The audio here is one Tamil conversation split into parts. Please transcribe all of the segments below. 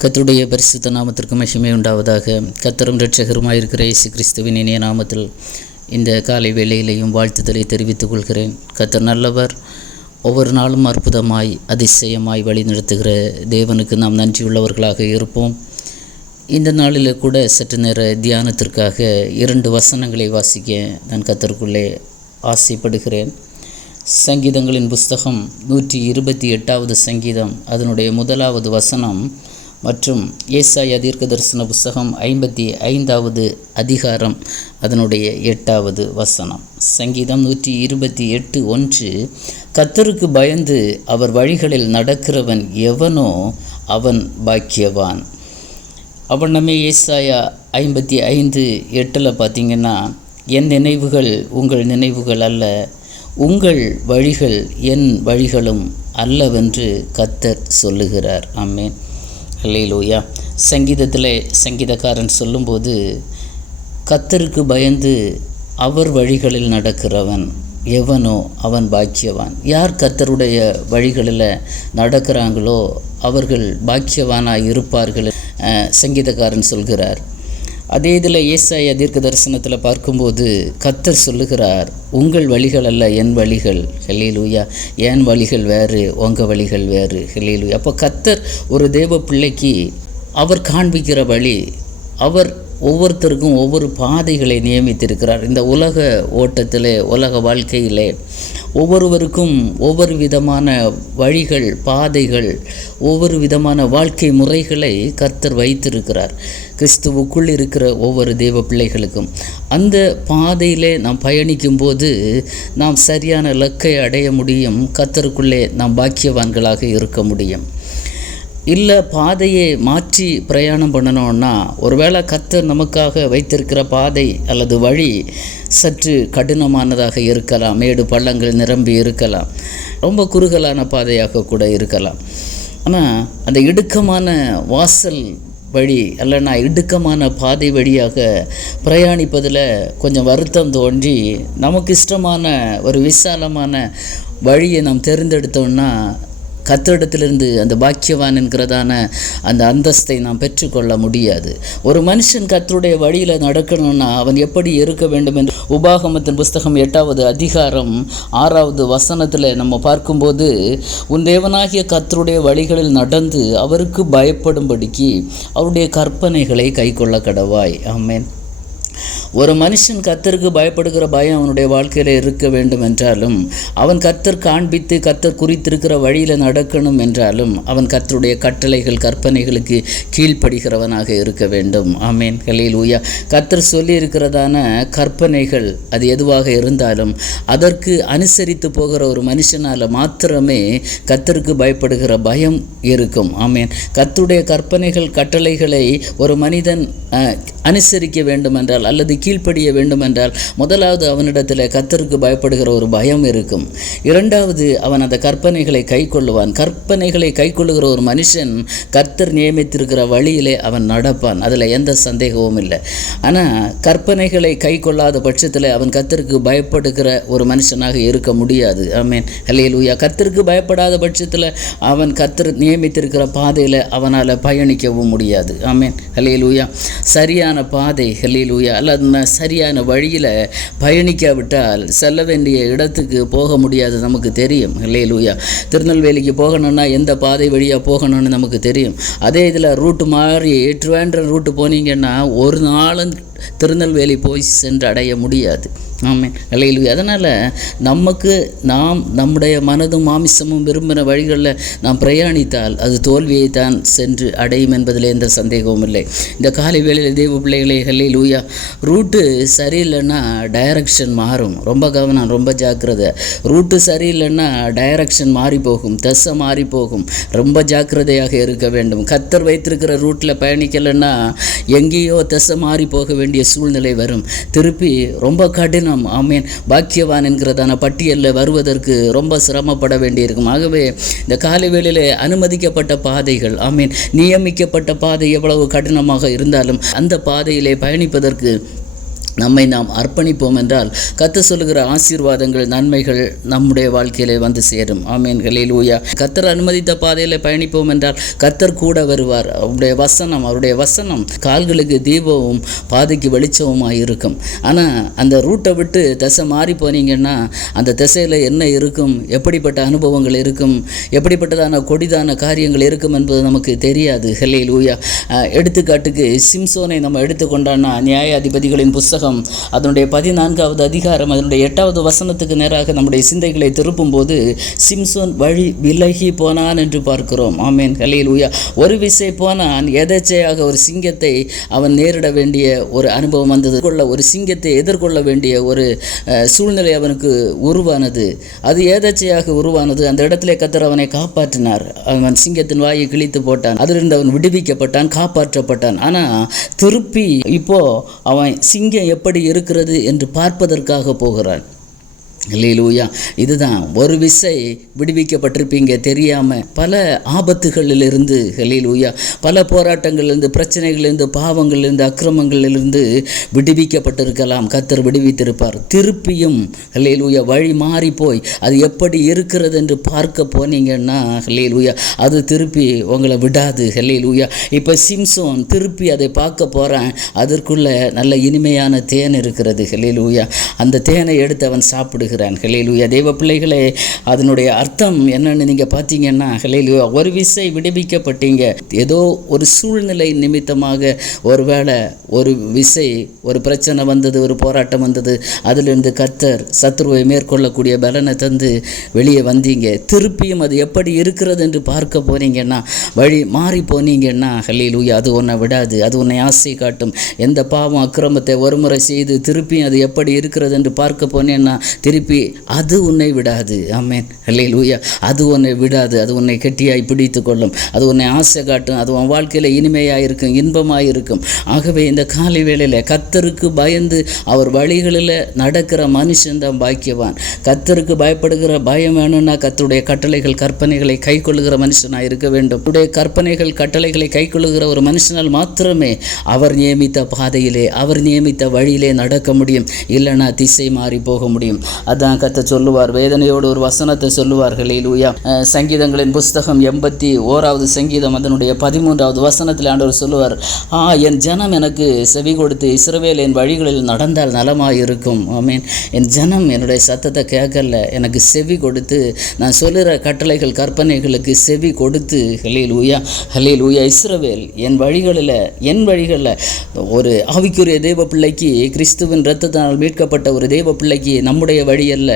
கத்தருடைய பரிசுத்த நாமத்திற்கு மகிமை உண்டாவதாக. கத்தரும் இரட்சகருமாயிருக்கிற இயேசு கிறிஸ்துவின் இனிய நாமத்தில் இந்த காலை வேளையிலையும் வாழ்த்துதலை தெரிவித்துக் கொள்கிறேன். கத்தர் நல்லவர் ஒவ்வொரு நாளும் அற்புதமாய் அதிசயமாய் வழிநடத்துகிற தேவனுக்கு நாம் நன்றியுள்ளவர்களாக இருப்போம். இந்த நாளில் கூட சற்று நேர தியானத்திற்காக இரண்டு வசனங்களை வாசிக்க நான் கத்தருக்குள்ளே ஆசைப்படுகிறேன். சங்கீதங்களின் புஸ்தகம் நூற்றி இருபத்தி எட்டாவது சங்கீதம். அதனுடைய முதலாவது வசனம் மற்றும் ஏசாயா தீர்க்க தரிசன புஸ்தகம் ஐம்பத்தி ஐந்தாவது அதிகாரம் அதனுடைய எட்டாவது வசனம். சங்கீதம் நூற்றி இருபத்தி எட்டு ஒன்று கத்தருக்கு பயந்து அவர் வழிகளில் நடக்கிறவன் எவனோ அவன் பாக்கியவான். அவனமே ஏசாயா ஐம்பத்தி ஐந்து எட்டில் பார்த்தீங்கன்னா என் நினைவுகள் உங்கள் நினைவுகள் அல்ல உங்கள் வழிகள் என் வழிகளும் அல்லவென்று கத்தர் சொல்லுகிறார். ஆமேன். அல்லையிலோயா சங்கீதத்தில் சங்கீதக்காரன் சொல்லும்போது கத்தருக்கு பயந்து அவர் வழிகளில் நடக்கிறவன் எவனோ அவன் பாக்கியவான். யார் கத்தருடைய வழிகளில் நடக்கிறாங்களோ அவர்கள் பாக்கியவானாக இருப்பார்கள் சங்கீதக்காரன் சொல்கிறார். அதே இதில் ஏசாய தீர்க்க தரிசனத்தில் பார்க்கும்போது கத்தர் சொல்லுகிறார் உங்கள் வழிகள் அல்ல என் வழிகள். ஹெலிலூயா என் வழிகள் வேறு உங்கள் வழிகள் வேறு. ஹெலிலூயா அப்போ கத்தர் ஒரு தேவ பிள்ளைக்கு அவர் காண்பிக்கிற வழி அவர் ஒவ்வொருத்தருக்கும் ஒவ்வொரு பாதைகளை நியமித்திருக்கிறார். இந்த உலக ஓட்டத்திலே உலக வாழ்க்கையிலே ஒவ்வொருவருக்கும் ஒவ்வொரு விதமான வழிகள் பாதைகள் ஒவ்வொரு விதமான வாழ்க்கை முறைகளை கர்த்தர் வைத்திருக்கிறார். கிறிஸ்துவுக்குள் இருக்கிற ஒவ்வொரு தெய்வ பிள்ளைகளுக்கும். அந்த பாதையிலே நாம் பயணிக்கும்போது நாம் சரியான இலக்கை அடைய முடியும். கர்த்தருக்குள்ளே நாம் பாக்கியவான்களாக இருக்க முடியும். இல்லை பாதையை மாற்றி பிரயாணம் பண்ணணும்னா ஒருவேளை கத்தர் நமக்காக வைத்திருக்கிற பாதை அல்லது வழி சற்று கடினமானதாக இருக்கலாம். மேடு பள்ளங்கள் நிரம்பி இருக்கலாம். ரொம்ப குறுகலான பாதையாக கூட இருக்கலாம். ஆனால் அந்த இடுக்கமான வாசல் வழி அல்லனா இடுக்கமான பாதை வழியாக பிரயாணிப்பதில் கொஞ்சம் வருத்தம் தோன்றி நமக்கு இஷ்டமான ஒரு விசாலமான வழியை நாம் தேர்ந்தெடுத்தோம்னா கத்தரிடத்திலிருந்து அந்த பாக்கியவான் என்கிறதான அந்த அந்தஸ்தை நாம் பெற்றுக்கொள்ள முடியாது. ஒரு மனுஷன் கத்தருடைய வழியில் நடக்கணும்னா அவன் எப்படி இருக்க வேண்டும் என்று உபாகமத்தின் புஸ்தகம் எட்டாவது அதிகாரம் ஆறாவது வசனத்தில் நம்ம பார்க்கும்போது உன் தேவனாகிய கத்தருடைய வழிகளில் நடந்து அவருக்கு பயப்படும்படிக்கு அவருடைய கற்பனைகளை கைக்கொள்ள கடவாய். ஆமேன். ஒரு மனுஷன் கத்தருக்கு பயப்படுகிற பயம் அவனுடைய வாழ்க்கையில் இருக்க வேண்டும் என்றாலும் அவன் கத்தர் காண்பித்து கத்தர் குறித்திருக்கிற வழியில் நடக்கணும் என்றாலும் அவன் கத்தருடைய கட்டளைகள் கற்பனைகளுக்கு கீழ்ப்படுகிறவனாக இருக்க வேண்டும். ஆமேன். கலையில் ஊயா கத்தர் சொல்லி இருக்கிறதான கற்பனைகள் அது எதுவாக இருந்தாலும் அதற்கு அனுசரித்து போகிற ஒரு மனுஷனால் மாத்திரமே கத்தருக்கு பயப்படுகிற பயம் இருக்கும். ஆமேன். கத்தருடைய கற்பனைகள் கட்டளைகளை ஒரு மனிதன் அனுசரிக்க வேண்டும் என்றால் அல்லது கீழ்ப்படிய வேண்டும் என்றால் முதலாவது அவனிடத்தில் கத்தருக்கு பயப்படுகிற ஒரு பயம் இருக்கும். இரண்டாவது அவன் அந்த கற்பனைகளை கை கொள்ளுவான் கற்பனைகளை கை கொள்ளுகிற ஒரு மனுஷன் கர்த்தர் நியமித்திருக்கிற வழியிலே அவன் நடப்பான். அதில் எந்த சந்தேகமும் இல்லை. ஆனால் கற்பனைகளை கை கொள்ளாத பட்சத்தில் அவன் கத்தருக்கு பயப்படுகிற ஒரு மனுஷனாக இருக்க முடியாது. ஆமேன். ஹல்லேலூயா. கத்தருக்கு பயப்படாத பட்சத்தில் அவன் கத்தர் நியமித்திருக்கிற பாதையில் அவனால் பயணிக்கவும் முடியாது. ஆமேன். ஹல்லேலூயா. சரியான பாதை. ஹல்லேலூயா. அல்லது சரியான வழியில் பயணிக்காவிட்டால் செல்ல வேண்டிய இடத்துக்கு போக முடியாது நமக்கு தெரியும். ஹல்லேலூயா. திருநெல்வேலிக்கு போகணும்னா எந்த பாதை வழியாக போகணும்னு நமக்கு தெரியும். அதே இதில் ரூட்டு மாறி ட்ரிவாண்ட்ரம் ரூட்டு போனீங்கன்னா ஒரு நாளும் திருநெல்வேலி போய் சென்று அடைய முடியாது. ஆமாம் ஹல்லேலூயா. அதனால் நமக்கு நாம் நம்முடைய மனதும் மாமிசமும் விரும்பின வழிகளில் நாம் பிரயாணித்தால் அது தோல்வியை தான் சென்று அடையும் என்பதில் எந்த சந்தேகமும் இல்லை. இந்த காலை வேளையில் தெய்வ பிள்ளைகளே ஹல்லேலூயா. ரூட்டு சரியில்லைன்னா டைரக்ஷன் மாறும். ரொம்ப கவனம் ரொம்ப ஜாக்கிரதை. ரூட்டு சரியில்லைன்னா டைரக்ஷன் மாறி போகும் தசை மாறி போகும். ரொம்ப ஜாக்கிரதையாக இருக்க வேண்டும். கத்தர் வைத்திருக்கிற ரூட்டில் பயணிக்கலைன்னா எங்கேயோ தசை மாறி போக வேண்டிய சூழ்நிலை வரும். திருப்பி ரொம்ப கடினம் ஆமீன். பாக்கியவான் என்கிறதான பட்டியலில் வருவதற்கு ரொம்ப சிரமப்பட வேண்டியிருக்கும். ஆகவே இந்த காலை வேளையில் அனுமதிக்கப்பட்ட பாதைகள் ஆமீன். நியமிக்கப்பட்ட பாதை எவ்வளவு கடினமாக இருந்தாலும் அந்த பாதையிலே பயணிப்பதற்கு நம்மை நாம் அர்ப்பணிப்போம் என்றால் கத்து சொல்லுகிற ஆசீர்வாதங்கள் நன்மைகள் நம்முடைய வாழ்க்கையிலே வந்து சேரும். ஆமீன். ஊயா கத்தர் அனுமதித்த பாதையில் பயணிப்போம் என்றால் கத்தர் கூட வருவார். அவருடைய வசனம் அவருடைய வசனம் கால்களுக்கு தீபமும் பாதைக்கு வெளிச்சமுமாய் இருக்கும் ஆனால் அந்த ரூட்டை விட்டு திசை மாறி போனீங்கன்னா அந்த திசையில் என்ன இருக்கும் எப்படிப்பட்ட அனுபவங்கள் இருக்கும் எப்படிப்பட்டதான கொடிதான காரியங்கள் இருக்கும் என்பது நமக்கு தெரியாது. ஹalleluya. ஊயா எடுத்துக்காட்டுக்கு சிம்சோனை நம்ம எடுத்துக்கொண்டான்னா நியாயாதிபதிகளின் புஸ்தகம் அதனுடைய பதினான்காவது அதிகாரம் அதனுடைய எட்டாவது வசனத்துக்கு நேராக நம்முடைய சிந்தைகளை திருப்பும் போது சிம்சோன் வழி விலகி போனான் என்று பார்க்கிறோம். ஆமேன். கலையில் உயா ஒரு விசை போனான். எதேச்சையாக ஒரு சிங்கத்தை அவன் நேரிட வேண்டிய ஒரு அனுபவம் வந்தது. கொள்ள ஒரு சிங்கத்தை எதிர்கொள்ள வேண்டிய ஒரு சூழ்நிலை அவனுக்கு உருவானது. அது ஏதேச்சையாக உருவானது. அந்த இடத்திலே கத்தர் அவனை காப்பாற்றினார். அவன் சிங்கத்தின் வாயை கிழித்து போட்டான். அதிலிருந்து அவன் விடுவிக்கப்பட்டான் காப்பாற்றப்பட்டான். ஆனால் திருப்பி இப்போ அவன் சிங்கம் எப்படி இருக்கிறது என்று பார்ப்பதற்காக போகிறான். லீலூயா இதுதான் ஒரு விசை விடுவிக்கப்பட்டிருப்பீங்க தெரியாமல் பல ஆபத்துகளிலிருந்து லீலூயா பல போராட்டங்களிலிருந்து பிரச்சனைகளிலிருந்து பாவங்களிலிருந்து அக்கிரமங்களிலிருந்து விடுவிக்கப்பட்டிருக்கலாம். கத்தர் விடுவித்திருப்பார். திருப்பியும் லீலூயா வழி மாறி போய் அது எப்படி இருக்கிறது என்று பார்க்க போனீங்கன்னா லீலூயா அது திருப்பி உங்களை விடாது லீலூயா இப்போ சிம்சோன் திருப்பி அதை பார்க்க போகிறேன் அதற்குள்ளே நல்ல இனிமையான தேன் இருக்கிறது லீலூயா அந்த தேனை எடுத்து அவன் சாப்பிடுகிறான். ஹலிலூயா தேவ பிள்ளைகளே அதனுடைய அர்த்தம் என்னன்னு நீங்கள் பார்த்தீங்கன்னா ஹலேலுயா ஒரு விசை விடுவிக்கப்பட்டீங்க. ஏதோ ஒரு சூழ்நிலை நிமித்தமாக ஒருவேளை ஒரு விசை ஒரு பிரச்சனை வந்தது ஒரு போராட்டம் வந்தது அதிலிருந்து கத்தர் சத்ருவை மேற்கொள்ளக்கூடிய பலனை தந்து வெளியே வந்தீங்க. திருப்பியும் அது எப்படி இருக்கிறது என்று பார்க்க போனீங்கன்னா வழி மாறி போனீங்கன்னா ஹலிலூயா அது உன்னை விடாது அது உன்னை ஆசை காட்டும். எந்த பாவம் அக்கிரமத்தை ஒருமுறை செய்து திருப்பியும் அது எப்படி இருக்கிறது என்று பார்க்க போனேன்னா திருப்பி அது உன்னை விடாது. ஆமேன். ஹல்லேலூயா. அது உன்னை விடாது. அது உன்னை கெட்டியாய் பிடித்து கொள்ளும். அது உன்னை ஆசை காட்டும். அது உன் வாழ்க்கையில் இனிமையாக இருக்கும் இன்பமாக இருக்கும் ஆகவே இந்த காலை வேளையில் கத்தருக்கு பயந்து அவர் வழிகளில் நடக்கிற மனுஷன்தான் பாக்கியவான். கத்தருக்கு பயப்படுகிற பயம் வேணும்னா கத்தருடைய கட்டளைகள் கற்பனைகளை கை கொள்ளுகிற மனுஷனாக இருக்க வேண்டும். உடைய கற்பனைகள் கட்டளைகளை கை கொள்ளுகிற ஒரு மனுஷனால் மாத்திரமே அவர் நியமித்த பாதையிலே அவர் நியமித்த வழியிலே நடக்க முடியும். இல்லைன்னா திசை மாறி போக முடியும். அதான் கத்த சொல்லுவார். வேதனையோடு ஒரு வசனத்தை சொல்லுவார்கள் லூயா சங்கீதங்களின் புஸ்தகம் எண்பத்தி ஓராவது சங்கீதம் அதனுடைய பதிமூன்றாவது வசனத்தில் ஆண்டவர் சொல்லுவார் ஆ என் ஜனம் எனக்கு செவி கொடுத்து இஸ்ரவேல் என் வழிகளில் நடந்தால் நலமாக இருக்கும் ஆமீன். என் ஜனம் என்னுடைய சத்தத்தை கேட்கல. எனக்கு செவி கொடுத்து நான் சொல்லுகிற கட்டளைகள் கற்பனைகளுக்கு செவி கொடுத்து ஹலீல் ஊயா ஹலீல் ஊயா இஸ்ரவேல் என் வழிகளில் என் வழிகளில் ஒரு ஆவிக்குரிய தேவ பிள்ளைக்கு கிறிஸ்துவின் இரத்தத்தினால் மீட்கப்பட்ட ஒரு தேவ பிள்ளைக்கு நம்முடைய வழி அல்ல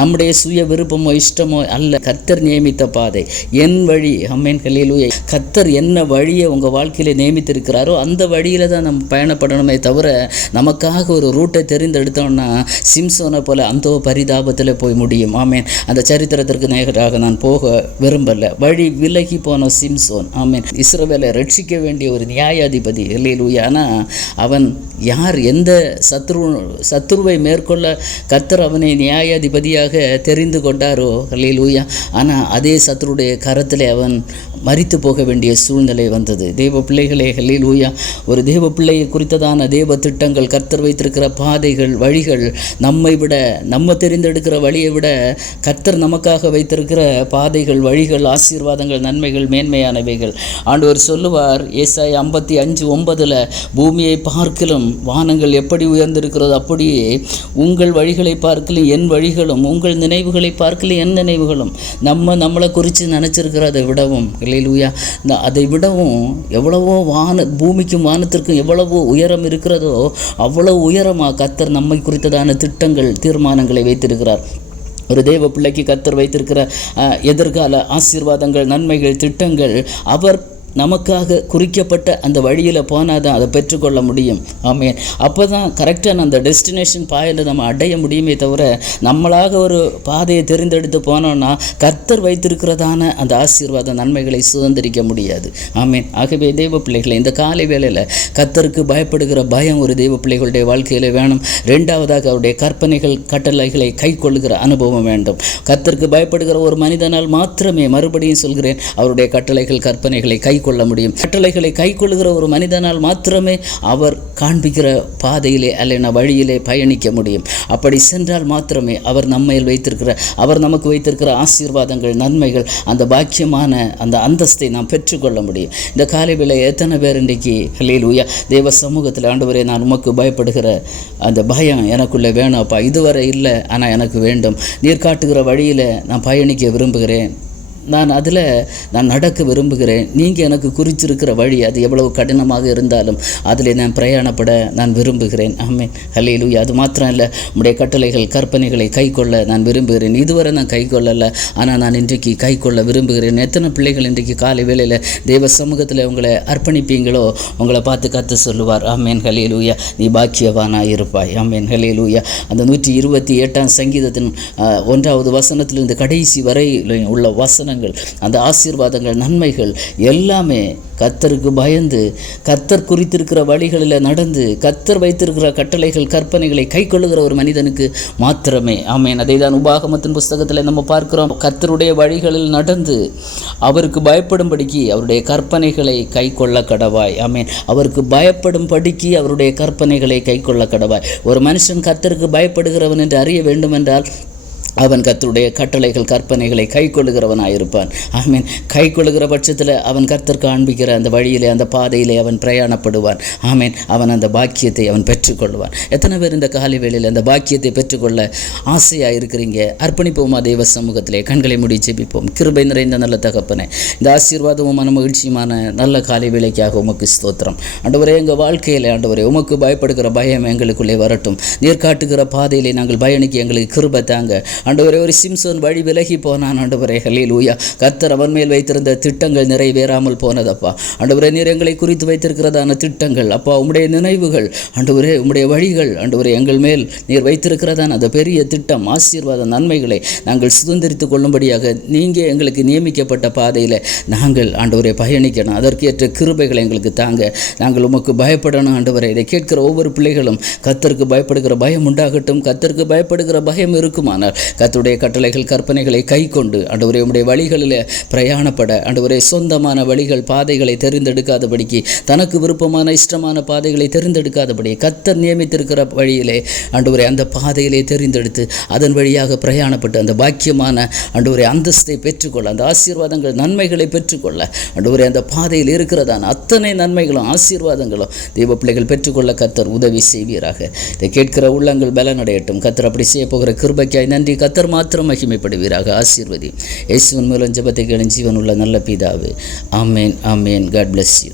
நம்முடைய சுய விருப்பமோ இஷ்டமோ அல்ல. கத்தர் நியமித்த பாதை. என் வழி. அம்மேன் ஹலீல் கத்தர் என்ன வழியை உங்கள் வாழ்க்கையில் நியமித்திருக்கிறாரோ அந்த வழியில் தான் நம்ம பயணப்படணுமே தவிர நமக்காக ஒரு ரூட்டை தெரிந்தெடுத்தோம்னா சிம்சோனை போல அந்த பரிதாபத்தில் போய் முடியும். ஆமேன். அந்த சரித்திரத்திற்கு நேராக நான் போக விரும்பல. வழி விலகி போன சிம்சோன். ஆமேன். இஸ்ரவேலை ரட்சிக்க வேண்டிய ஒரு நியாயாதிபதி. இல்லையிலூயா ஆனால் அவன் யார்? எந்த சத்ரு சத்ருவை மேற்கொள்ள கர்த்தர் அவனை நியாயாதிபதியாக தெரிந்து கொண்டாரோ? அல்லேலூயா ஆனால் அதே சத்ருடைய கரத்தில் அவன் மறித்து போக வேண்டிய சூழ்நிலை வந்தது. தேவ பிள்ளைகளே ஹல்லேலூயா. ஒரு தேவ பிள்ளையை குறித்ததான தேவ திட்டங்கள் கர்த்தர் வைத்திருக்கிற பாதைகள் வழிகள் நம்மை விட நம்ம தெரிந்தெடுக்கிற வழியை விட கர்த்தர் நமக்காக வைத்திருக்கிற பாதைகள் வழிகள் ஆசீர்வாதங்கள் நன்மைகள் மேன்மையானவைகள். ஆண்டவர் சொல்லுவார் ஏசாய் ஐம்பத்தி அஞ்சு ஒன்பதில் பூமியை பார்க்கலும் வானங்கள் எப்படி உயர்ந்திருக்கிறதோ அப்படியே உங்கள் வழிகளை பார்க்கலையும் என் வழிகளும் உங்கள் நினைவுகளை பார்க்கல என் நினைவுகளும். நம்ம நம்மளை குறித்து நினச்சிருக்கிறதை விடவும் இல்லையிலூயா அதை விடவும் எவ்வளவோ வான பூமிக்கும் வானத்திற்கும் எவ்வளவோ உயரம் இருக்கிறதோ அவ்வளோ உயரமாக கத்தர் நம்மை குறித்ததான திட்டங்கள் தீர்மானங்களை வைத்திருக்கிறார். ஒரு தேவ பிள்ளைக்கு கத்தர் வைத்திருக்கிற எதிர்கால ஆசீர்வாதங்கள் நன்மைகள் திட்டங்கள் அவர் நமக்காக குறிக்கப்பட்ட அந்த வழியில் போனால் தான் அதை பெற்றுக்கொள்ள முடியும். ஆமே அப்போ தான் கரெக்டான அந்த டெஸ்டினேஷன் பாயில் நம்ம அடைய முடியுமே தவிர நம்மளாக ஒரு பாதையை தெரிந்தெடுத்து போனோம்னா கர்த்தர் வைத்திருக்கிறதான அந்த ஆசீர்வாத நன்மைகளை சுதந்திரிக்க முடியாது. ஆமேன். ஆகவே தெய்வ பிள்ளைகளை இந்த காலை வேளையில் கர்த்தருக்கு பயப்படுகிற பயம் ஒரு தெய்வ பிள்ளைகளுடைய வாழ்க்கையில் வேணும். ரெண்டாவதாக அவருடைய கற்பனைகள் கட்டளைகளை கை கொள்ளுகிற அனுபவம் வேண்டும். கர்த்தருக்கு பயப்படுகிற ஒரு மனிதனால் மாத்திரமே மறுபடியும் சொல்கிறேன் அவருடைய கட்டளைகள் கற்பனைகளை கை கொள்ள முடியும். கட்டளைகளை கை கொள்ளுகிற ஒரு மனிதனால் மாத்திரமே அவர் காண்பிக்கிற பாதையிலே அல்லன வழியிலே பயணிக்க முடியும். அப்படி சென்றால் மாத்திரமே அவர் நம்மையில் வைத்திருக்கிற அவர் நமக்கு வைத்திருக்கிற ஆசீர்வாதங்கள் நன்மைகள் அந்த பாக்கியமான அந்த அந்தஸ்தை நாம் பெற்றுக்கொள்ள முடியும். இந்த காலை வேளை எத்தனை பேர் இன்றைக்கு லீலூயா தேவ சமூகத்தில் ஆண்டவரே நான் உமக்கு பயப்படுகிற அந்த பயம் எனக்குள்ளே வேணும். அப்பா இதுவரை இல்லை ஆனால் எனக்கு வேண்டும். நீர் காட்டுகிற வழியில் நான் பயணிக்க விரும்புகிறேன். நான் அதில் நான் நடக்க விரும்புகிறேன். நீங்கள் எனக்கு குறிச்சிருக்கிற வழி அது எவ்வளவு கடினமாக இருந்தாலும் அதில் நான் பிரயாணப்பட நான் விரும்புகிறேன். ஆமென். ஹல்லேலூயா. அது மாத்திரம் இல்லை உடைய கட்டளைகள் கற்பனைகளை கை கொள்ள நான் விரும்புகிறேன். இதுவரை நான் கை கொள்ளலை. ஆனால் நான் இன்றைக்கு கை கொள்ள விரும்புகிறேன். எத்தனை பிள்ளைகள் இன்றைக்கு காலை வேளையில் தெய்வ சமூகத்தில் உங்களை அர்ப்பணிப்பீங்களோ உங்களை பார்த்து கற்று சொல்லுவார். ஆமேன். ஹலேலூயா நீ பாக்கியவானாக இருப்பாய். ஆமேன். ஹலேலூயா அந்த நூற்றி இருபத்தி எட்டாம் சங்கீதத்தின் ஒன்றாவது வசனத்திலிருந்து கடைசி வரை உள்ள வசனங்கள் அந்த ஆசீர்வாதங்கள் நன்மைகள் எல்லாமே கத்தருக்கு பயந்து கத்தர் குறித்திருக்கிற வழிகளில் நடந்து கத்தர் வைத்திருக்கிற கட்டளைகள் கற்பனைகளை கை கொள்ளுகிற ஒரு மனிதனுக்கு மாத்திரமே. ஆமேன். அதை தான் உபாகமத்தின் புஸ்தகத்தில் நம்ம பார்க்கிறோம். கத்தருடைய வழிகளில் நடந்து அவருக்கு பயப்படும்படிக்கு அவருடைய கற்பனைகளை கை கொள்ள கடவாய். ஆமேன். அவருக்கு பயப்படும்படிக்கு அவருடைய கற்பனைகளை கை கொள்ள கடவாய். ஒரு மனுஷன் கத்தருக்கு பயப்படுகிறவன் என்று அறிய வேண்டும் என்றால் அவன் கத்தருடைய கட்டளைகள் கற்பனைகளை கை கொள்ளுகிறவனாயிருப்பான் ஆமீன். கை கொள்ளுகிற பட்சத்தில் அவன் கர்த்தர் காண்பிக்கிற அந்த வழியிலே அந்த பாதையிலே அவன் பிரயாணப்படுவான். ஆமீன். அவன் அந்த பாக்கியத்தை அவன் பெற்றுக்கொள்வான். எத்தனை பேர் இந்த காலை வேளையில் அந்த பாக்கியத்தை பெற்றுக்கொள்ள ஆசையாக இருக்கிறீங்க அர்ப்பணிப்போமா தெய்வ சமூகத்திலே? கண்களை முடி ஜெபிப்போம். கிருபை நிறைந்த நல்ல தகப்பனே இந்த ஆசீர்வாதமும் மன மகிழ்ச்சியுமான நல்ல காலை வேலைக்காக உமக்கு ஸ்தோத்திரம். ஆண்டவரே எங்கள் வாழ்க்கையில் ஆண்டவரே உமக்கு பயப்படுகிற பயம் எங்களுக்குள்ளே வரட்டும். நீர் காட்டுகிற பாதையிலே நாங்கள் பயணிக்க எங்களுக்கு கிருபை தாங்க. ஆண்டவரே ஒரு சிம்சோன் வழி விலகி போனான். ஆண்டவரே ஹல்லேலூயா. கத்தர் அவன் மேல் வைத்திருந்த திட்டங்கள் நிறைவேறாமல் போனதப்பா. ஆண்டவரே நீர் எங்களை குறித்து வைத்திருக்கிறதான திட்டங்கள் அப்பா உம்முடைய நினைவுகள் ஆண்டவரே உம்முடைய வழிகள் ஆண்டவரே எங்கள் மேல் நீர் வைத்திருக்கிறதான அந்த பெரிய திட்டம் ஆசீர்வாத நன்மைகளை நாங்கள் சுதந்திரித்துக் கொள்ளும்படியாக நீங்கள் எங்களுக்கு நியமிக்கப்பட்ட பாதையில் நாங்கள் ஆண்டவரை பயணிக்கணும். அதற்கேற்ற கிருபைகளை எங்களுக்கு தாங்க. நாங்கள் உமக்கு பயப்படணும் ஆண்டவரை. இதை கேட்கிற ஒவ்வொரு பிள்ளைகளும் கத்தருக்கு பயப்படுகிற பயம் உண்டாகட்டும். கத்தருக்கு பயப்படுகிற பயம் இருக்குமானால் கத்துடைய கட்டளைகள் கற்பனைகளை கை கொண்டு ஆண்டவரே உடைய வழிகளில் பிரயாணப்பட ஆண்டவரே சொந்தமான வழிகள் பாதைகளை தெரிந்தெடுக்காதபடிக்கு தனக்கு விருப்பமான இஷ்டமான பாதைகளை தெரிந்தெடுக்காதபடி கத்தர் நியமித்திருக்கிற வழியிலே ஆண்டவரே அந்த பாதையிலே தெரிந்தெடுத்து அதன் வழியாக பிரயாணப்பட்டு அந்த பாக்கியமான ஆண்டவரே அந்தஸ்தை பெற்றுக்கொள்ள அந்த ஆசீர்வாதங்கள் நன்மைகளை பெற்றுக்கொள்ள ஆண்டவரே அந்த பாதையில் இருக்கிறதான அத்தனை நன்மைகளும் ஆசீர்வாதங்களும் தெய்வ பிள்ளைகள் பெற்றுக்கொள்ள கத்தர் உதவி செய்வீராக. இதை கேட்கிற உள்ளங்கள் பலனடையட்டும். கத்தர் அப்படி செய்ய போகிற கிருபைக்காய் நன்றி கத்தர் மாத்திரம் மகிமைப்படுவீராக ஆசீர்வதி. இயேசுவின் மூலம் ஜபத்தை கேளும் ஜீவன் உள்ள நல்ல பிதாவே. ஆமேன் ஆமேன். God bless you